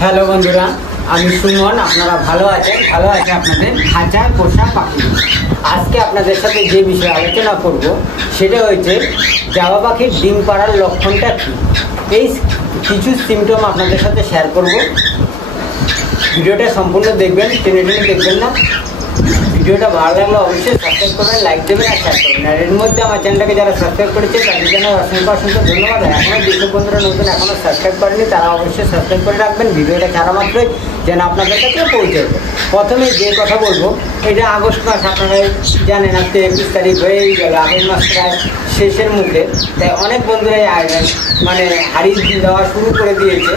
Hello বন্ধুরা, আমি সুমন। আপনারা ভালো আছেন? ভালো আছে আপনাদের খাঁচায় পোষা পাখি। আজকে আপনাদের সাথে যে বিষয়ে আলোচনা করব সেটা হচ্ছে জাবা পাখির ডিম পাড়ার লক্ষণটা কী। এই কিছু সিমটম আপনাদের সাথে শেয়ার করব। ভিডিওটা সম্পূর্ণ দেখবেন, টেনে দেখবেন না। ভিডিওটা ভালো লাগলে অবশ্যই সাবস্ক্রাইব করবেন, লাইক দেবেন আর শেয়ার করবেন। আর এর মধ্যে আমার চ্যানেলটাকে যারা সাবস্ক্রাইব করেছে তাদের জন্য অসংখ্য ধন্যবাদ। এখনও যেসব বন্ধুরা নতুন এখনও সাবস্ক্রাইব করেনি তারা অবশ্যই সাবস্ক্রাইব করে রাখবেন। ভিডিওটা ছাড়া মাত্রই যেন আপনাদের কাছে পৌঁছে যাবে। প্রথমে যে কথা বলবো, এটা আগস্ট মাস, আপনারা জানেন আজকে 21 তারিখ হয়েই গেল। আগস্ট মাস প্রায় শেষের মুখে, তাই অনেক বন্ধুরাই মানে হাড়ি দেওয়া শুরু করে দিয়েছে।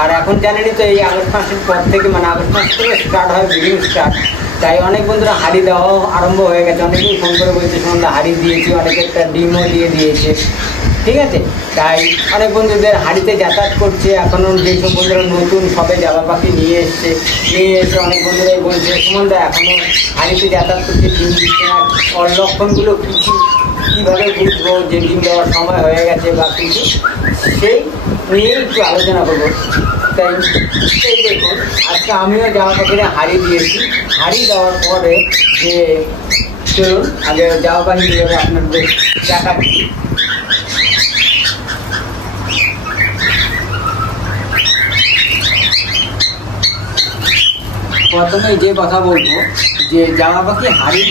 আর এখন জানেনই তো, এই আগস্ট মাসের পর থেকে মানে আগস্ট মাস থেকে স্টার্ট হয় ব্রিডিং স্টার্ট। তাই অনেক বন্ধুরা হাড়ি দেওয়াও আরম্ভ হয়ে গেছে। অনেকেই ফোন করে বলছে সন্ধ্যা হাড়ি দিয়েছি, অনেকে একটা ডিমও দিয়ে দিয়েছে। ঠিক আছে, তাই অনেক বন্ধুদের হাড়িতে যাতায়াত করছে। এখনও যেসব বন্ধুরা নতুন সবে জাবা পাখি নিয়ে এসে অনেক বন্ধুরাই বলছে সুমনদা এখনও হাড়িতে যাতায়াত করছে, ডিম দিচ্ছে না, লক্ষণগুলো কীভাবে বুঝবো যে ডিম দেওয়ার সময় হয়ে গেছে বা কিছু, সেই নিয়ে একটু আলোচনা করবো। তাই এই দেখুন, আজকে আমিও জামা পাখিরা হাড়ি দিয়েছি। হাড়ি দেওয়ার পরে যে চলুন আগে জামা পাখিগুলো আপনাদের দেখাচ্ছি। প্রথমে যে কথা বলবো যে জামা পাখি হাড়ি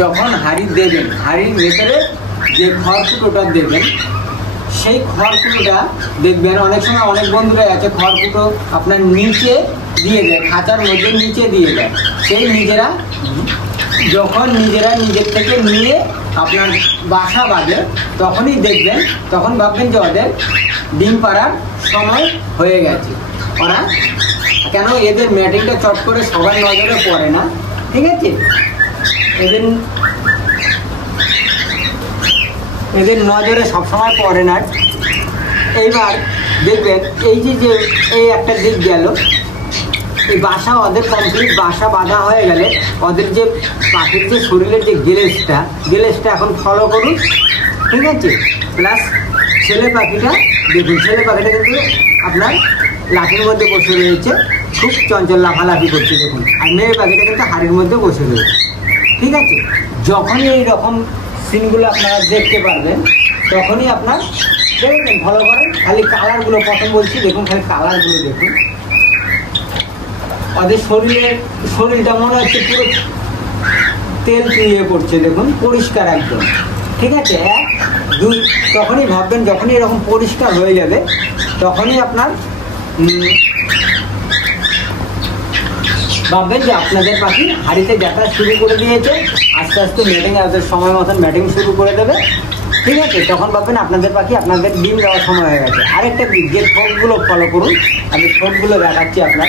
যখন হাড়ি দেবেন, হাড়ির ভেতরে যে খড়কুটোটা দেবেন, সেই খড়কুটোটা দেখবেন অনেক সময় অনেক বন্ধুরা আছে খড়কুটো আপনার নিচে দিয়ে দেয়, খাঁচার মধ্যে নিচে দিয়ে দেয়। সেই যখন নিজের থেকে নিয়ে আপনার বাসা বাঁধে তখনই দেখবেন, তখন ভাববেন যে ওদের ডিম পাড়ার সময় হয়ে গেছে। ওরা কেন এদের ম্যাটিংটা চট করে সবার নজরে পড়ে না, ঠিক আছে? এদের নজরে সবসময় পড়ে না। এইবার দেখবেন এই একটা দিক গেল, এই বাসা ওদের কমপ্লিট বাসা বাঁধা হয়ে গেলে ওদের যে পাখির যে শরীরের যে গেলেসটা এখন ফলো করুন, ঠিক আছে? প্লাস ছেলে পাখিটা দেখুন, ছেলে পাখিটা কিন্তু আপনার লাঠির মধ্যে বসে রয়েছে, খুব চঞ্চল লাফালাফি করছে দেখুন। আর মেয়ে পাখিটা কিন্তু হাড়ির মধ্যে বসে রয়েছে, ঠিক আছে? যখনই এই রকম সিনগুলো আপনারা দেখতে পারবেন তখনই আপনার দেখবেন ফলো করেন। খালি কালারগুলো প্রথম বলছি, দেখুন খালি কালারগুলো দেখুন। ওদের শরীরটা মনে হচ্ছে পুরো তেল চুইয়ে পড়ছে, দেখুন পরিষ্কার একদম, ঠিক আছে? 1 2 তখনই ভাববেন, যখনই এরকম পরিষ্কার হয়ে যাবে তখনই আপনার ভাববেন যে আপনাদের পাখি হাড়িতে যাত্রা শুরু করে দিয়েছে। আস্তে আস্তে ওদের সময় মতন ম্যাটিং শুরু করে দেবে, ঠিক আছে? তখন ভাববেন আপনাদের পাখি আপনাদের ডিম দেওয়ার সময় হয়ে গেছে। আরেকটা যে ঠোঁটগুলো ফলো করুন, আমি ঠোঁটগুলো দেখাচ্ছি আপনার।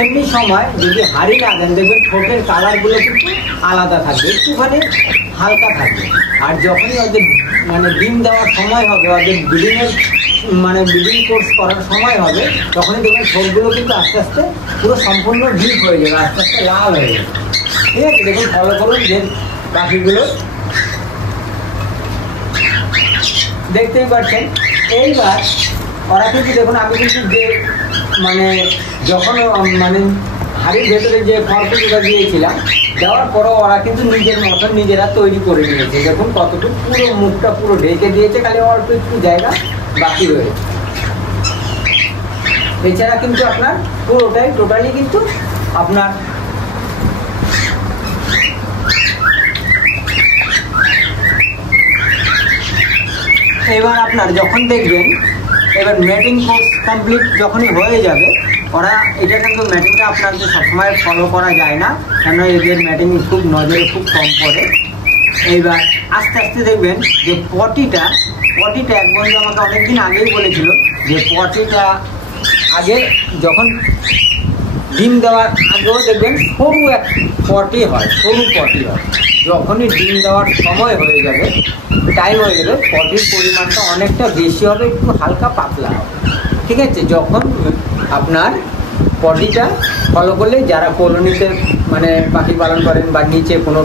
এমনি সময় যদি হাড়ি না দেন দেখবেন ঠোঁটের কালারগুলো কিন্তু আলাদা থাকবে, একটুখানি হালকা থাকবে। আর যখনই ওদের মানে ডিম দেওয়ার সময় হবে, ওদের ব্রিডিং কোর্স করার সময় হবে, তখনই দেখবেন ঠোঁটগুলো কিন্তু আস্তে আস্তে পুরো সম্পূর্ণ ডিপ হয়ে যাবে, আস্তে আস্তে লাল হয়ে যাবে, ঠিক আছে? দেখুন ফলো করুন যে পাখিগুলো দেখতেই পাচ্ছেন। এইবার ওরা কিন্তু দেখুন, আমি কিন্তু যে যখন হাড়ির ভেতরে যে খড়কুটোটা দিয়েছিলাম, দেওয়ার পরও ওরা কিন্তু নিজের মতন নিজেরা তৈরি করে নিয়েছে। দেখুন কতটুকু পুরো মুখটা পুরো ঢেকে দিয়েছে, খালি অল্প একটু জায়গা বাকি রয়েছে। এছাড়া কিন্তু আপনার পুরোটাই টোটালি কিন্তু আপনার এবার আপনার যখন দেখবেন এবার ম্যাটিং কোর্স কমপ্লিট যখনই হয়ে যাবে, ওরা এটা কিন্তু ম্যাটিংটা আপনাদের সবসময় ফলো করা যায় না, কেন এদের ম্যাটিং খুব নজরে খুব কম পড়ে। এইবার আস্তে আস্তে দেখবেন যে পটিটা এক বন্ধু আমাকে অনেকদিন আগেই বলেছিল যে পটিটা আগে যখন ডিম দেওয়ার আগেও দেখবেন সরু এক পটি হয়, যখনই ডিম দেওয়ার সময় হয়ে যাবে, টাইম হয়ে যাবে, পটির পরিমাণটা অনেকটা বেশি হবে, একটু হালকা পাতলা হবে, ঠিক আছে? যখন আপনার পটিটা ফলো করলে যারা কলোনিতে মানে পাখি পালন করেন বা নিচে কোনো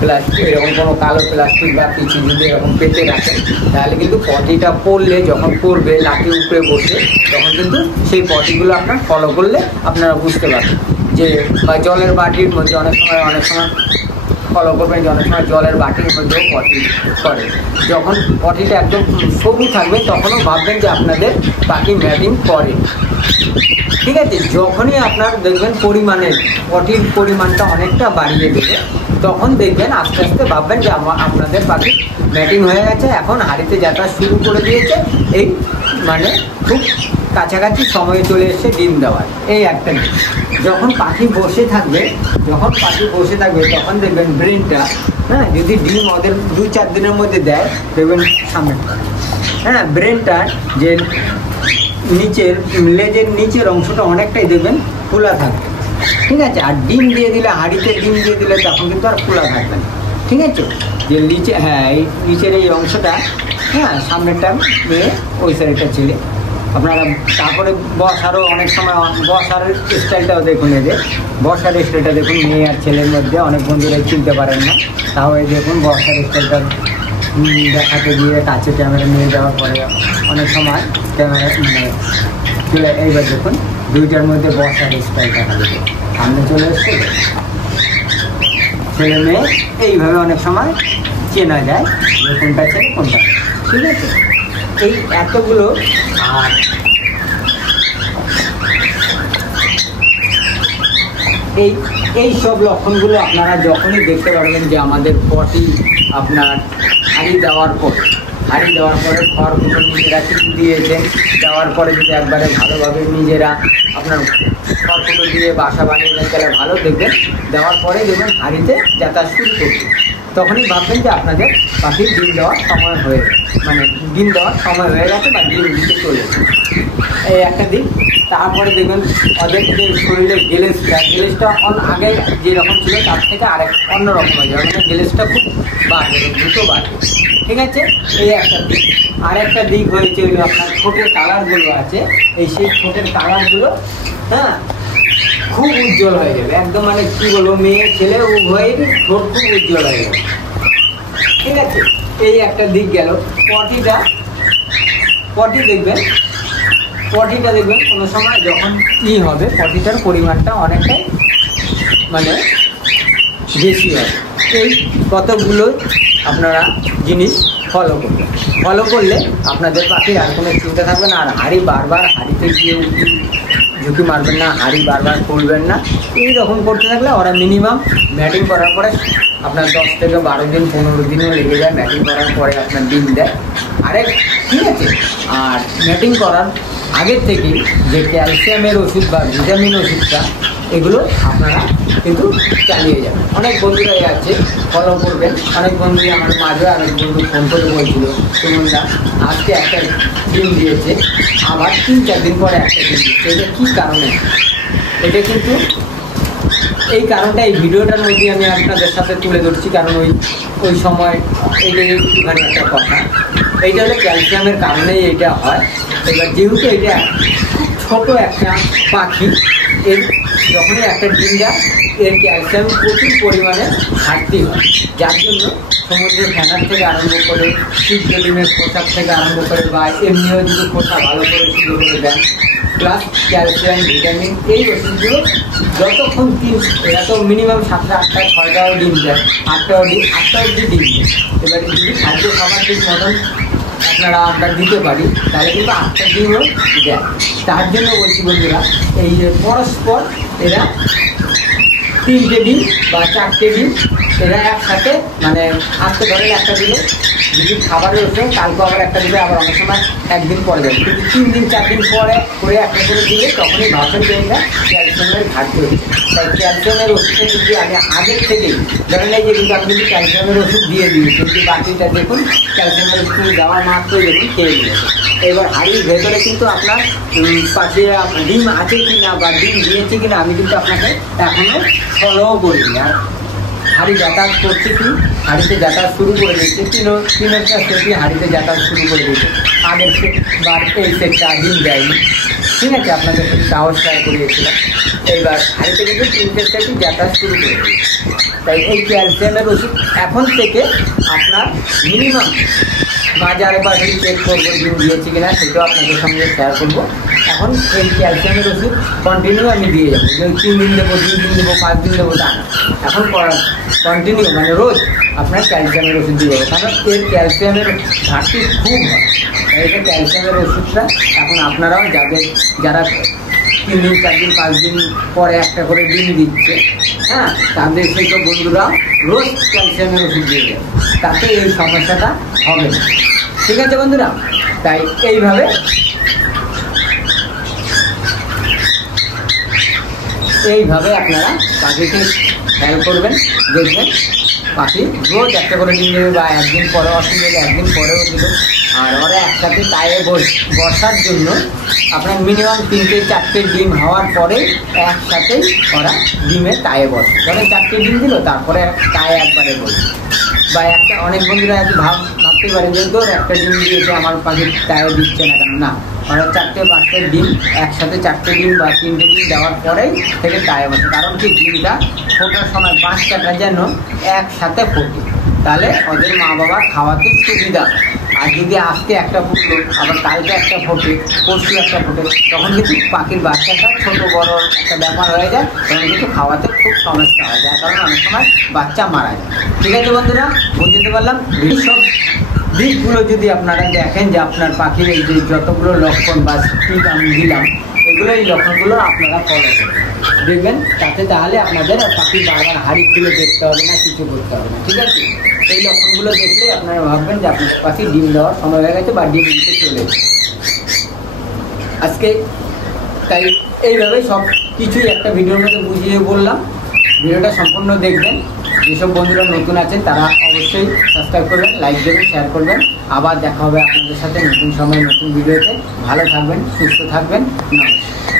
প্লাস্টিক এরকম কোনো কালো প্লাস্টিক বা কিছু যদি এরকম পেতে রাখেন, তাহলে কিন্তু পটিটা পড়লে যখন পড়বে লাঠি উপরে বসে, তখন কিন্তু সেই পটিগুলো আপনার ফলো করলে আপনারা বুঝতে পারবেন যে, বা জলের বাটির মধ্যে অনেক সময় ফলো করবেন যে অনেক সময় জলের বাটির মধ্যেও পটি করে। যখন পটিটা একদম সরু থাকবে তখনও ভাববেন যে আপনাদের পাখি ম্যাটিং করে। ঠিক আছে, যখনই আপনার দেখবেন পটির পরিমাণটা অনেকটা বাড়িয়ে দেবে, তখন দেখবেন আস্তে আস্তে ভাববেন যে আপনাদের পাখি ম্যাটিং হয়ে গেছে, এখন হাঁড়িতে যাতায়াত শুরু করে দিয়েছে, এই মানে খুব কাছাকাছি সময়ে চলে এসছে ডিম দেওয়ার। এই একটা যখন পাখি বসে থাকবে তখন দেখবেন ব্রেনটা, হ্যাঁ, যদি ডিম ওদের 2-4 দিনের মধ্যে দেয়, দেখবেন সামনে, হ্যাঁ, ব্রেনটা যে নিচের লেজের নিচের অংশটা অনেকটাই দেখবেন খোলা থাকবে। ঠিক আছে, আর ডিম দিয়ে দিলে, হাঁড়িতে ডিম দিয়ে দিলে তখন কিন্তু আর খোলা থাকবে না। ঠিক আছে, যে নিচে, হ্যাঁ, এই নিচের এই অংশটা, হ্যাঁ, সামনেরটা নিয়ে ওই সাইডটা ছেড়ে আপনারা তারপরে বসারও অনেক সময় বসার স্টাইলটাও দেখুন, এদের বসার স্টাইলটা দেখুন, মেয়ে আর ছেলের মধ্যে অনেক বন্ধুরা চিনতে পারেন না, তাও এই দেখুন বসার স্টাইলটা দেখাতে গিয়ে কাছে ক্যামেরা নিয়ে যাওয়ার পরে অনেক সময় ক্যামেরা মানে এইবার দেখুন দুইটার মধ্যে বসার স্টাইল দেখা যাবে, সামনে চলে এসছে, ছেলে মেয়ে এইভাবে অনেক সময় চেনা যায় যে কোনটা ছেলে কোনটা। ঠিক আছে, এই এতগুলো। আর এই সব লক্ষণগুলো আপনারা যখনই দেখতে পারবেন যে আমাদের পটি আপনার হাঁড়ি দেওয়ার পরে খড়গুলো নিজেরা কিছু দিয়েছেন, দেওয়ার পরে যদি একবারে ভালোভাবে নিজেরা আপনার খড়গুলো দিয়ে বাসা বানিয়ে নেন, তাহলে ভালো দেখবেন। দেওয়ার পরে দেখবেন হাঁড়িতে যাতায়াত শুরু করবে, তখনই ভাববেন যে আপনাদের পাখির ডিম দেওয়ার সময় হয়ে গেছে বা ডিম দিতে চলেছে। এই একটা দিক। তারপরে দেখবেন ওদের যে শরীরের গ্লেজটা আগে যেরকম ছিল তার থেকে অন্যরকম হয়ে যাবে, মানে গ্লেজটা খুব বাড়বে, দ্রুত বাড়বে। ঠিক আছে, এই একটা দিক। আর একটা দিক হয়েছে হলো আপনার ঠোঁটের কালারগুলো আছে, সেই ঠোঁটের কালারগুলো, হ্যাঁ, খুব উজ্জ্বল হয়ে যাবে, একদম মানে কি বলবো, মেয়ে ছেলে উভয়ের ঠোঁট খুব উজ্জ্বল হয়ে যাবে। ঠিক আছে, এই একটা দিক গেল। পটিটা দেখবেন কোনো সময় যখন হবে, পটিটার পরিমাণটা অনেকটাই মানে বেশি হবে। এই কতগুলো আপনারা জিনিস ফলো করলে আপনাদের পাখির আর কোনো চিন্তা থাকবে না। আর হাঁড়িতে গিয়ে ঝুঁকি মারবেন না, হাঁড়ি বারবার খুলবেন না। এইরকম করতে থাকলে ওরা মিনিমাম ম্যাটিং করার পরে আপনার 10 থেকে 12 দিন 15 দিনও লেগে যায় ম্যাটিং করার পরে আপনার ডিম দেয়। ঠিক আছে, আর ম্যাটিং করার আগের থেকে যে ক্যালসিয়ামের ওষুধ বা ভিটামিন ওষুধটা, এগুলো আপনারা কিন্তু চালিয়ে যাবেন। অনেক বন্ধুরাই আছে ফলো করবেন, অনেক বন্ধুই আমার মাঝে অনেক বন্ধু ফোন করে বলছিল, সুমনদা আজকে একটা ডিম দিয়েছে, আবার 3-4 দিন পরে একটা ডিম দিচ্ছে, এটা কী কারণে? এটা কিন্তু এই কারণটা এই ভিডিওটার মধ্যে আমি আপনাদের সাথে তুলে ধরছি, কারণ ওই সময় এইটাই একটুখানি একটা কথা। এইটা হলো ক্যালসিয়ামের কারণেই এইটা হয়। এবার যেহেতু এটা ছোট একটা পাখি, এর যখনই একটা ডিম যায় এর ক্যালসিয়াম প্রচুর পরিমাণে ঘাটতি হয়, যার জন্য সমুদ্রের ফেনার থেকে আরম্ভ করে সূর্য ডিমের পোশাক থেকে আরম্ভ করে বা এমনিও যদি খোসা ভালো করে শুরু করে দেন, প্লাস ক্যালসিয়াম ভিটামিন, এই ওষুধগুলো যতক্ষণ এত মিনিমাম 7টা 8টা 6টাও ডিম দেয়, 8টা অবধি ডিম দেয়। এবারে যদি খাদ্য খাবার ঠিক মতন আমরা দিতে পারি তাহলে কিন্তু 8টা ডিমও দেয়। তার জন্য বলছি বন্ধুরা, এই যে পরস্পর এরা 3টে ডিম বা 4টে ডিম এরা একসাথে, মানে আজকে ধরেন একটা দিলে, যদি খাবারের ওষুধ কালকে আবার একটা দিলে, আবার অনেক সময় একদিন পরে যাবে, কিন্তু 3 দিন 4 দিন পরে করে একটা করে দিলে তখনই ভাবেন যে এটা ক্যালসিয়ামের ঘাটতি হচ্ছে। তাই ক্যালসিয়ামের ওষুধটা যদি আমি আগের থেকেই ধরেন, এই যে কিন্তু আপনি যদি ক্যালসিয়ামের ওষুধ দিয়ে দিই, কিন্তু বাটিটা দেখুন ক্যালসিয়ামের ওষুধ দেওয়ার মাত্রই দেখুন খেয়ে দিয়েছে। এবার হাড়ির ভেতরে কিন্তু আপনার পাশে ডিম আছে কি না বা ডিম দিয়েছে কিনা আমি কিন্তু আপনাকে এখনও ফলো করিনি। আর হাঁড়ি যাতায়াত করছে কি, হাঁড়িতে যাতায়াত শুরু করে দিচ্ছে, তিনটা সেটি হাঁড়িতে যাতায়াত শুরু করে দিচ্ছে, আগের বার এই সেটটা ডিম দেয়নি, ঠিক আছে, আপনাদের তাও শেয়ার করিয়েছিলাম। এইবার হাড়িতে কিন্তু 3টে সেটই যাতায়াত শুরু করে দিই। তাই এই ক্যালসিয়ামের ওষুধ এখন থেকে আপনার মিনিমাম মাঝে আরেকবার চেক করবো ডিম দিয়েছি কিনা, সেটাও আপনাদের সঙ্গে শেয়ার করবো। এখন এই ক্যালসিয়ামের ওষুধ কন্টিনিউ আমি দিয়ে যাবো, যে 3 দিন দেবো, 2 দিন দেবো, 5 দিন দেবো তা না। এখন কন্টিনিউ মানে রোজ আপনার ক্যালসিয়ামের ওষুধ দিয়ে যাবো, কারণ এর ক্যালসিয়ামের ঘাটতি খুব হয়। তাই এটা ক্যালসিয়ামের ওষুধটা এখন আপনারাও যারা 3 দিন 4 দিন 5 দিন পরে একটা করে ডিম দিচ্ছে, হ্যাঁ, তাদের সেই সব বন্ধুরা রোজ ক্যালসিয়ামের ওষুধ দিয়ে যাবে, তাতে এই সমস্যাটা হবে না। ঠিক আছে বন্ধুরা, তাই এইভাবে আপনারা পাখিকে খেয়াল করবেন, দেখবেন পাখি রোজ একটা করে ডিম দেবে, বা একদিন পরে অসুবিধা হলে একদিন পরেও দেবে। আর ওরা একসাথে তায়ে বসার জন্য আপনার মিনিমাম 3-4টে ডিম হওয়ার পরে একসাথেই ওরা ডিমের তায়ে বসে। ধরেন 4টে ডিম দিল, তারপরে তায়ে একবারে বসে। বা একটা অনেক বন্ধুরা ভাবতে পারে যে তোর একটা ডিম দিয়েছে আমার পাখি তায়ে দিচ্ছে না কেন, না, ওরা 4-5টে ডিম একসাথে 4টে ডিম বা 3টে ডিম দেওয়ার পরেই থেকে তায়ে বসে। কারণ কি, ডিমটা ফোটার সময় বাচ্চাটা যেন একসাথে ফোটে, তাহলে ওদের মা বাবা খাওয়াতে সুবিধা। আর যদি আজকে একটা ফুটলো, আবার কালকে একটা ফোটে, পরশু একটা ফোটে, তখন কিন্তু পাখির বাচ্চাটা ছোট বড় একটা ব্যাপার হয়ে যায়, তখন কিন্তু খাওয়াতে খুব সমস্যা হয়ে যায়, কারণ অনেক সময় বাচ্চা মারা যায়। ঠিক আছে বন্ধুরা, বুঝতে পারলাম। এইসব দিকগুলো যদি আপনারা দেখেন যে আপনার পাখির এই যে যতগুলো লক্ষণ বা টিপ আমি দিলাম, এগুলো এই লক্ষণগুলো আপনারা ফলো করবেন, দেখবেন তাতে তাহলে আপনাদের পাখি বারবার হাড়ি খুলে দেখতে হবে না, কিছু করতে হবে না। ঠিক আছে, এই লক্ষণগুলো দেখলে আপনারা ভাববেন যে আপনাদের পাখি ডিম দেওয়ার সময় হয়ে গেছে বা ডিম দিতে চলে এসেছে। আজকে তাই এইভাবে সব কিছুই একটা ভিডিওর মধ্যে বুঝিয়ে বললাম। ভিডিওটা সম্পূর্ণ দেখবেন। যেসব বন্ধুরা নতুন আছেন তারা অবশ্যই সাবস্ক্রাইব করবেন, লাইক দেবেন, শেয়ার করবেন। আবার দেখা হবে আপনাদের সাথে নতুন সময় নতুন ভিডিওতে। ভালো থাকবেন, সুস্থ থাকবেন, নমস্কার।